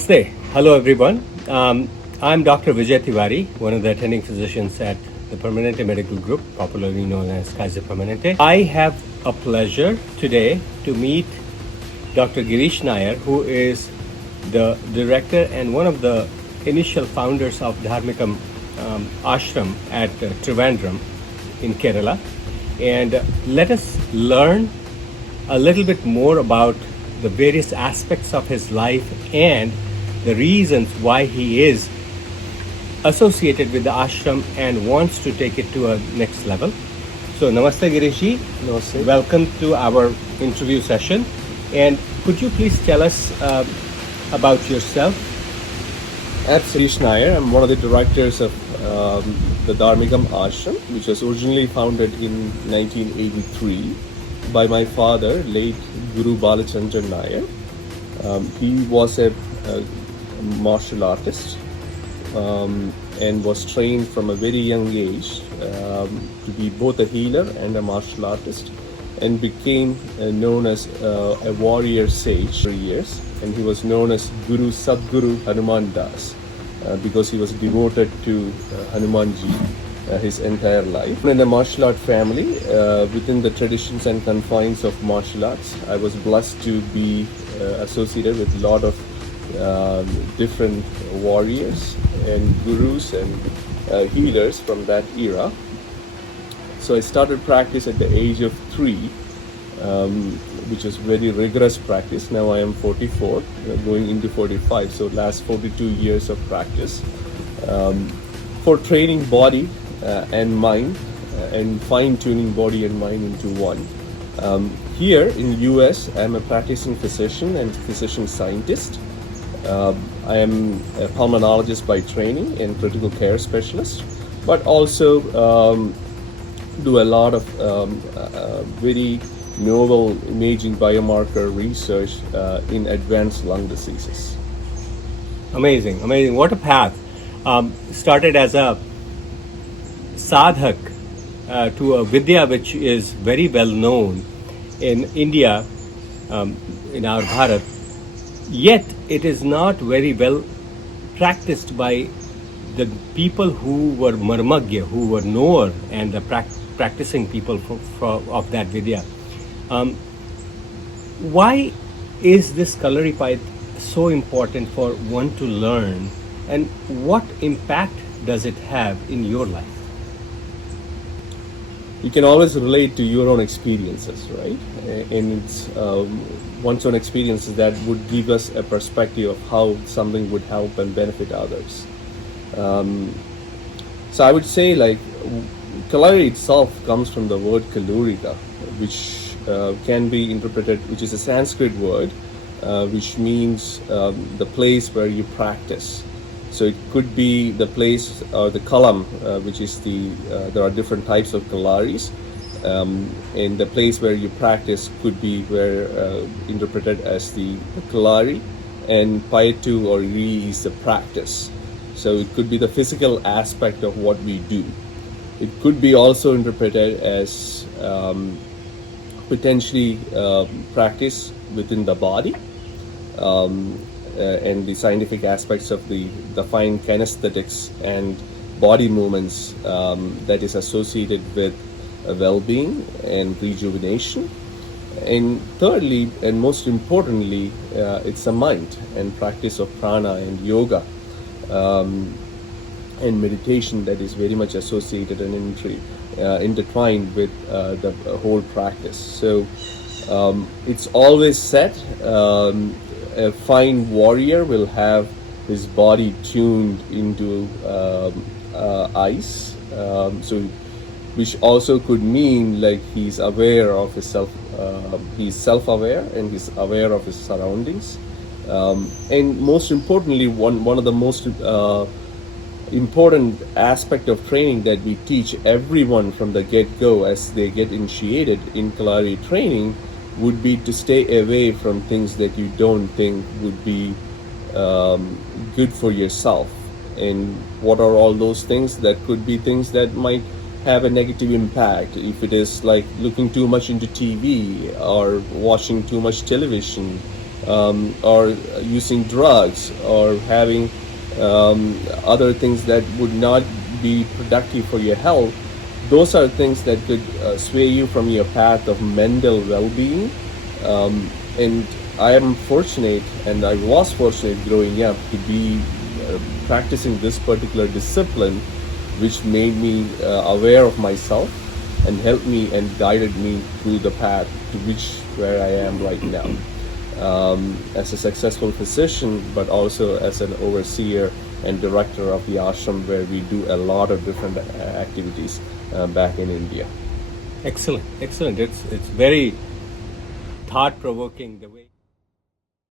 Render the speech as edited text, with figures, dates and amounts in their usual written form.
Namaste. Hello, everyone. I'm Dr. Vijay Tiwari, one of the attending physicians at the Permanente Medical Group, popularly known as Kaiser Permanente. I have a pleasure today to meet Dr. Girish Nair, who is the director and one of the initial founders of Dharmikam Ashram at Trivandrum in Kerala. And let us learn a little bit more about the various aspects of his life and the reasons why he is associated with the ashram and wants to take it to a next level. So, Namaste Girishji. Namaste. Welcome to our interview session. And could you please tell us about yourself? Girish Nair. I'm one of the directors of the Dharmikam Ashram, which was originally founded in 1983 by my father, late Guru Balachandran Nair. He was a martial artist and was trained from a very young age to be both a healer and a martial artist, and became known as a warrior sage for years. And he was known as Guru Sadguru Hanuman Das because he was devoted to Hanumanji his entire life. In a martial art family, within the traditions and confines of martial arts, I was blessed to be associated with a lot of different warriors and gurus and healers from that era. So I started practice at the age of 3, which was very rigorous practice. Now I am 44, going into 45, so last 42 years of practice for training body and mind and fine-tuning body and mind into one. Here in the US, I am a practicing physician and physician scientist. I am a pulmonologist by training and critical care specialist, but also do a lot of very novel imaging biomarker research in advanced lung diseases. Amazing, amazing. What a path. Started as a sadhak to a vidya which is very well known in India, in our Bharat, yet it is not very well practiced by the people who were marmagya, who were knower and the practicing people of that vidya. Why is this Kalaripayat so important for one to learn, and what impact does it have in your life? You can always relate to your own experiences, right? And it's one's own experiences that would give us a perspective of how something would help and benefit others. So I would say, like, Kalari itself comes from the word Kalurika, which can be interpreted, which is a Sanskrit word, which means the place where you practice. So it could be the place or the kalam, which is there are different types of kalaris, and the place where you practice could be interpreted as the kalari, and payatu or ri is the practice. So it could be the physical aspect of what we do. It could be also interpreted as potentially practice within the body. And the scientific aspects of the fine kinesthetics and body movements that is associated with well-being and rejuvenation. And thirdly, and most importantly, it's a mind and practice of prana and yoga and meditation that is very much associated and intertwined with the whole practice. So it's always said a fine warrior will have his body tuned into ice, so which also could mean like he's aware of his he's self-aware and he's aware of his surroundings, and most importantly, one of the most important aspect of training that we teach everyone from the get-go as they get initiated in Kalari training would be to stay away from things that you don't think would be good for yourself. And what are all those things? That could be things that might have a negative impact. If it is like looking too much into TV or watching too much television, or using drugs or having other things that would not be productive for your health, those are things that could sway you from your path of mental well-being. And I am fortunate, and I was fortunate growing up to be practicing this particular discipline, which made me aware of myself and helped me and guided me through the path to which where I am right now, as a successful physician, but also as an overseer and director of the ashram, where we do a lot of different activities back in India. Excellent, excellent. It's very thought provoking the way.